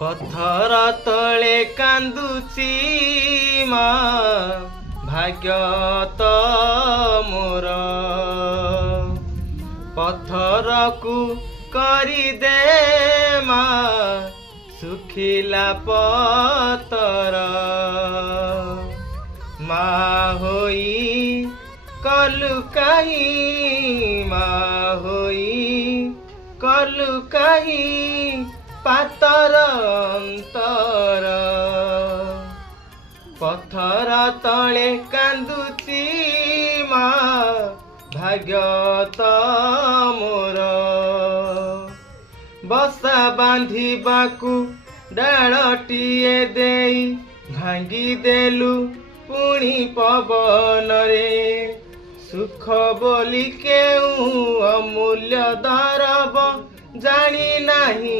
पथर तले कांदुची मा भाग्य तो मोर पथर को करी दे मा सुखिला पतर मा होई कलु कहीं मा होई कलु कहीं पातर अंतर पथर तले कांदुची मा भाग्य तो मोर बसा बांधिबाकू डालटिए देई भांगी देलु पुणी पवन रे सुख बोली केउ अमूल्य दरब जानी नाही।